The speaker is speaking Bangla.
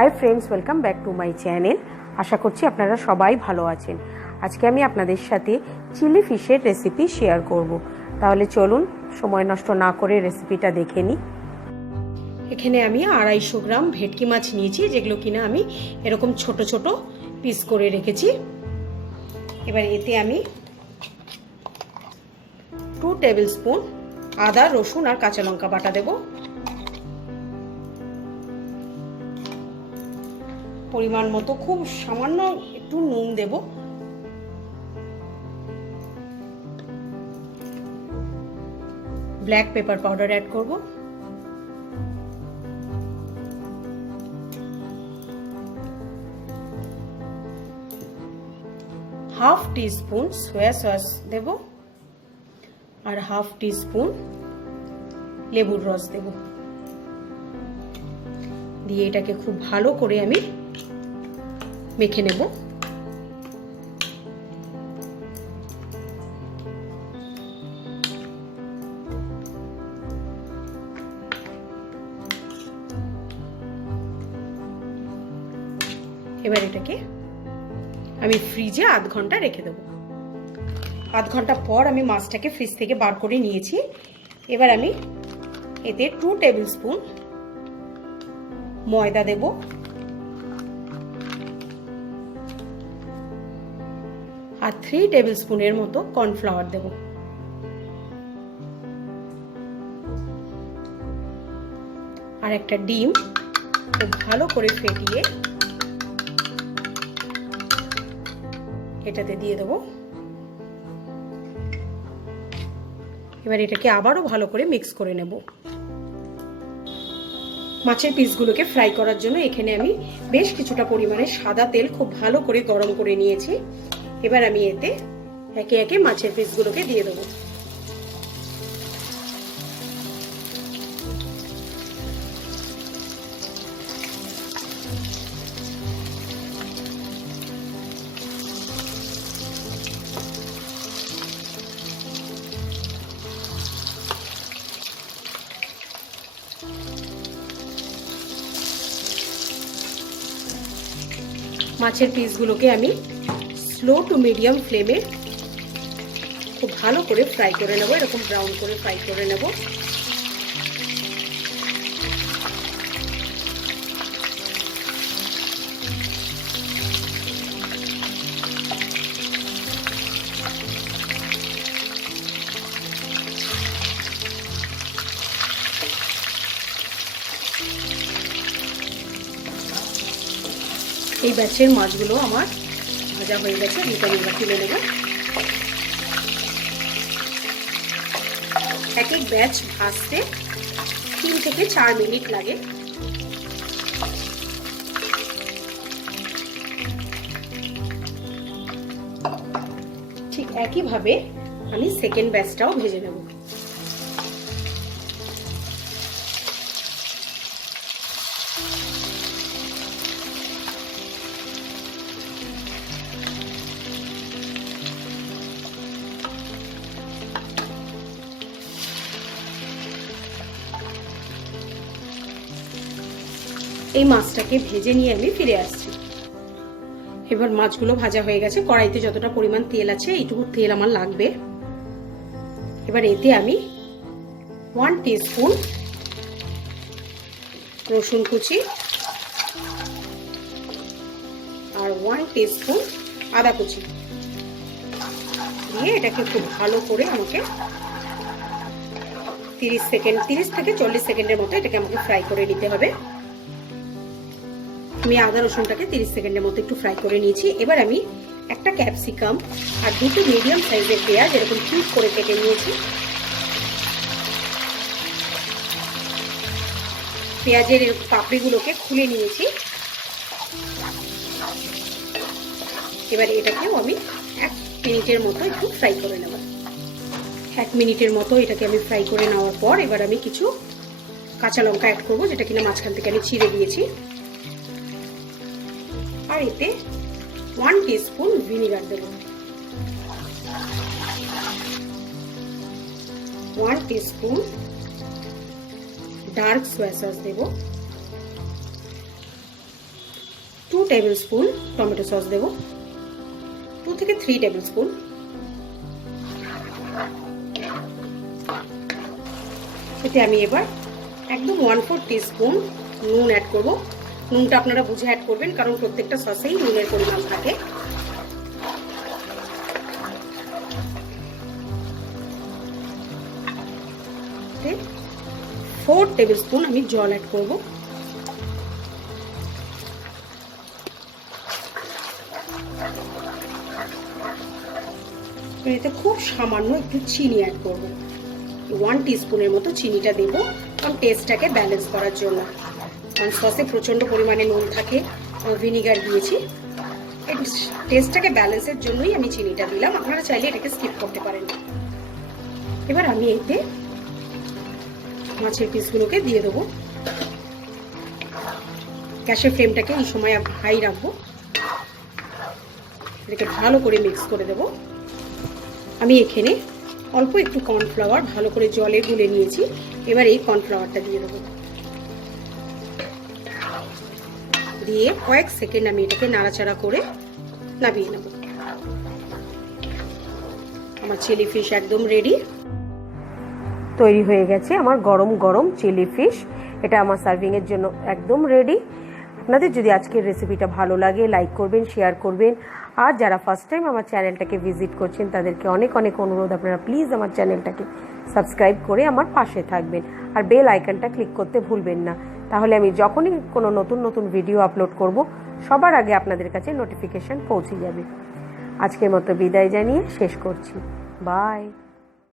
High friends, welcome back to my channel. আশা করছি আপনারা সবাই ভালো আছেন। আজকে আমি আপনাদের সাথে চিলি ফিশের রেসিপি শেয়ার করব। তাহলে চলুন সময় নষ্ট না করে রেসিপিটা দেখে নিই। এখানে আমি 250 গ্রাম ভেটকি মাছ নিয়েছি, যেগুলো কিনা আমি এরকম ছোট ছোট পিস করে রেখেছি। এবার এতে আমি 2 টেবিল স্পুন আদা, রসুন আর কাঁচা লঙ্কা বাটা দেব। পরিমাণ মতো খুব সামান্য একটু নুন দেব। ব্ল্যাক পেপার পাউডার অ্যাড করব। হাফ টিস্পুন সয়া সস দেব আর হাফ টিস্পুন লেবুর রস দেব। দিয়ে এটাকে খুব ভালো করে আমি মেখে নেব। এবার এটাকে আমি ফ্রিজে আধ ঘন্টা রেখে দেবো। আধ ঘন্টা পর আমি মাছটাকে ফ্রিজ থেকে বার করে নিয়েছি। এবার আমি এতে 2 টেবিল স্পুন ময়দা দেব, আর 3 টেবিল স্পুনের মতো কর্নফ্লাওয়ার দেব। আর একটা ডিম ভালো করে ফেটিয়ে এটাতে দিয়ে দেবো। এবার এটাকে আবারও ভালো করে মিক্স করে নেব। মাছের পিসগুলোকে ফ্রাই করার জন্য এখানে আমি বেশ কিছুটা পরিমাণে সাদা তেল খুব ভালো করে গরম করে নিয়েছি। এবার আমি এতে একে একে মাছের পিসগুলোকে দিয়ে দেবো। মাছের পিসগুলোকে আমি স্লো টু মিডিয়াম ফ্লেমে খুব ভালো করে ফ্রাই করে নেব। এরকম ব্রাউন করে ফ্রাই করে নেব। এই ব্যাচের মাছগুলো আমার ভাজা হয়ে গেছে। ভিটামিনটা তুলে নেব। এক এক ব্যাচ ভাজতে 3 থেকে 4 মিনিট লাগে। ঠিক একইভাবে আমি সেকেন্ড ব্যাচটাও ভেজে নেব। এই মাছটাকে ভেজে নিয়ে আমি ফিরে আসছি। এবার মাছগুলো ভাজা হয়ে গেছে। কড়াইতে যতটা পরিমাণ তেল আছে এইটুকু তেল আমার লাগবে। এবার এতে আমি 1 টিস্পুন রসুন কুচি আর 1 টিস্পুন আদা কুচি দিয়ে এটাকে খুব ভালো করে আমাকে 30 থেকে 40 সেকেন্ডের মতো এটাকে আমাকে ফ্রাই করে নিতে হবে। আমি আদা রসুনটাকে 30 সেকেন্ডের মতো একটু ফ্রাই করে নিয়েছি। এবার আমি একটা ক্যাপসিকাম আর 2টো মিডিয়াম সাইজের পেঁয়াজ এরকম কিউব করে কেটে নিয়েছি। পেঁয়াজের পাপড়িগুলোকে খুলে নিয়েছি। এবার এটাকেও আমি 1 মিনিটের মতো একটু ফ্রাই করে নেব। 1 মিনিটের মতো এটাকে আমি ফ্রাই করে নেওয়ার পর এবার আমি কিছু কাঁচা লঙ্কা অ্যাড করবো, যেটা কিনা মাঝখান থেকে আমি ছিঁড়ে দিয়েছি। আর এতে 1 টিস্পুন ভিনেগার দেব, 1 টিস্পুন ডার্ক সোয়া সস দেব, 2 টেবিল স্পুন টমেটো সস দেব, 2 থেকে 3 টেবিল স্পুন। এতে আমি এবার একদম 1/4 টিস্পুন নুন অ্যাড করব। নুনটা আপনারা বুঝে অ্যাড করবেন, কারণ প্রত্যেকটা সসেই নুনের পরিমাণ থাকে। 4 টেবিল স্পুন আমি জল অ্যাড করব। এতে খুব সামান্য একটু চিনি অ্যাড করব, 1 টিস্পুনের মতো চিনিটা দেব, কারণ টেস্টটাকে ব্যালেন্স করার জন্য। কারণ সসে প্রচণ্ড পরিমাণে নুন থাকে, ভিনিগার দিয়েছি, টেস্টটাকে ব্যালেন্সের জন্যই আমি চিনিটা দিলাম। আপনারা চাইলে এটাকে স্কিপ করতে পারেন। এবার আমি এতে মাছের পিসগুলোকে দিয়ে দেবো। গ্যাসের ফ্লেমটাকে এই সময় হাই রাখবো। এটাকে ভালো করে মিক্স করে দেব। আমি এখানে অল্প একটু কর্নফ্লাওয়ার ভালো করে জলে গুলে নিয়েছি। এবার এই কর্নফ্লাওয়ারটা দিয়ে দেবো, দিয়ে কয়েক সেকেন্ড আমি এটাকে নাড়াচাড়া করে নামিয়ে নেব। আমার চিলি ফিশ একদম রেডি, তৈরি হয়ে গেছে আমার গরম গরম চিলি ফিশ। এটা আমার সার্ভিংয়ের জন্য একদম রেডি। আপনাদের যদি আজকের রেসিপিটা ভালো লাগে লাইক করবেন, শেয়ার করবেন। আর যারা ফার্স্ট টাইম আমার চ্যানেলটাকে ভিজিট করছেন তাদেরকে অনেক অনেক অনুরোধ, আপনারা প্লিজ আমার চ্যানেলটাকে সাবস্ক্রাইব করে আমার পাশে থাকবেন। আর বেল আইকনটা ক্লিক করতে ভুলবেন না, তাহলে আমি যখনই কোনো নতুন নতুন ভিডিও আপলোড করব সবার আগে আপনাদের কাছে নোটিফিকেশন পৌঁছে যাবে। আজকের মতো বিদায় জানিয়ে শেষ করছি। বাই।